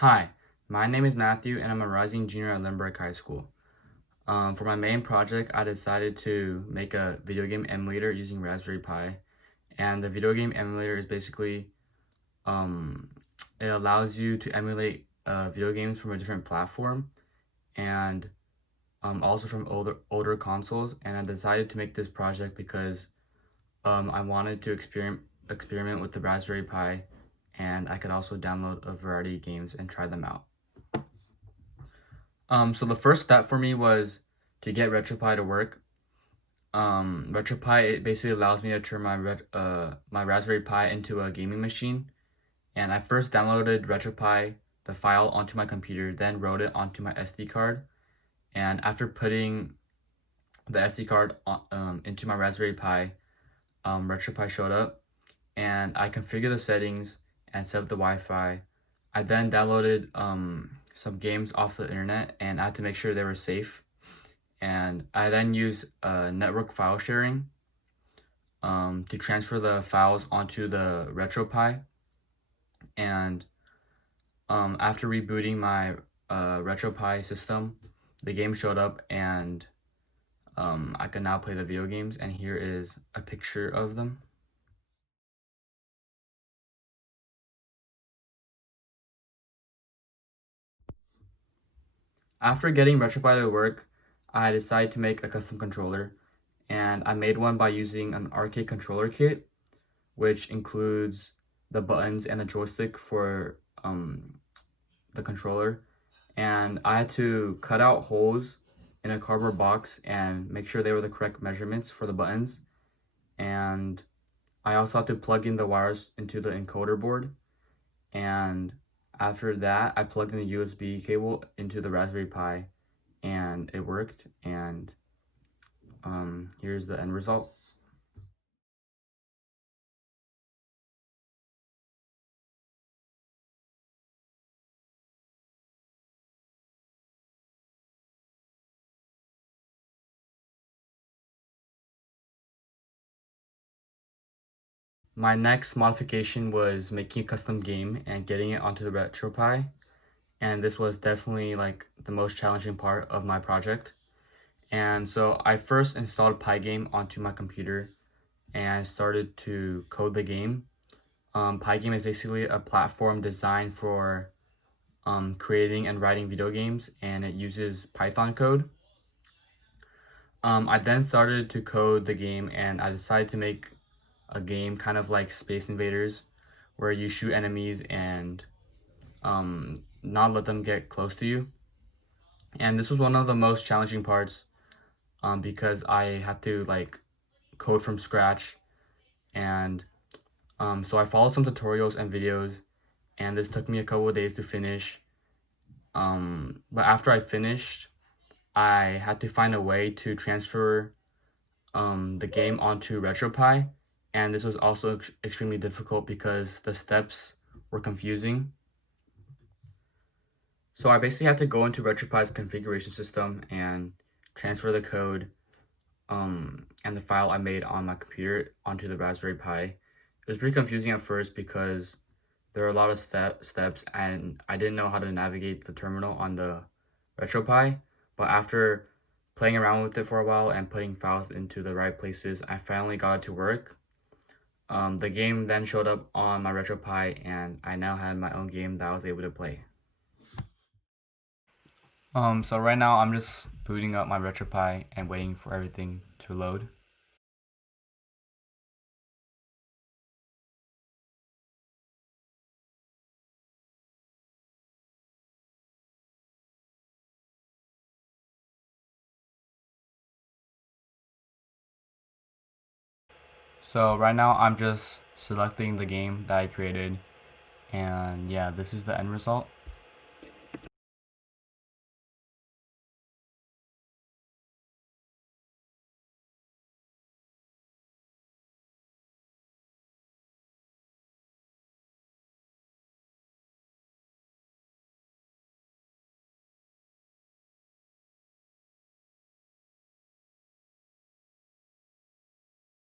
Hi, my name is Matthew and I'm a rising junior at Lindbergh High School. For my main project, I decided to make a video game emulator using Raspberry Pi. And the video game emulator is basically, um, it allows you to emulate video games from a different platform and also from older consoles. And I decided to make this project because I wanted to experiment with the Raspberry Pi, and I could also download a variety of games and try them out. So the first step for me was to get RetroPie to work. RetroPie, it basically allows me to turn my Raspberry Pi into a gaming machine. And I first downloaded RetroPie, the file, onto my computer, then wrote it onto my SD card. And after putting the SD card into my Raspberry Pi, RetroPie showed up, and I configured the settings and set up the Wi-Fi. I then downloaded some games off the internet, and I had to make sure they were safe. And I then used network file sharing to transfer the files onto the RetroPie. And after rebooting my RetroPie system, the game showed up, and I can now play the video games. And here is a picture of them. After getting RetroPie to work, I decided to make a custom controller, and I made one by using an arcade controller kit, which includes the buttons and the joystick for the controller. And I had to cut out holes in a cardboard box and make sure they were the correct measurements for the buttons. And I also had to plug in the wires into the encoder board. And after that, I plugged in the USB cable into the Raspberry Pi, and it worked. And here's the end result. My next modification was making a custom game and getting it onto the RetroPie, and this was definitely like the most challenging part of my project. And so I first installed Pygame onto my computer and started to code the game. Pygame is basically a platform designed for creating and writing video games, and it uses Python code. I then started to code the game, and I decided to make a game kind of like Space Invaders, where you shoot enemies and not let them get close to you. And this was one of the most challenging parts because I had to like code from scratch, and so I followed some tutorials and videos, and this took me a couple of days to finish. But after I finished, I had to find a way to transfer the game onto RetroPie, and this was also extremely difficult because the steps were confusing. So I basically had to go into RetroPie's configuration system and transfer the code and the file I made on my computer onto the Raspberry Pi. It was pretty confusing at first because there are a lot of steps, and I didn't know how to navigate the terminal on the RetroPie. But after playing around with it for a while and putting files into the right places, I finally got it to work. The game then showed up on my RetroPie, and I now had my own game that I was able to play. So right now I'm just booting up my RetroPie and waiting for everything to load. So right now I'm just selecting the game that I created, and yeah, this is the end result.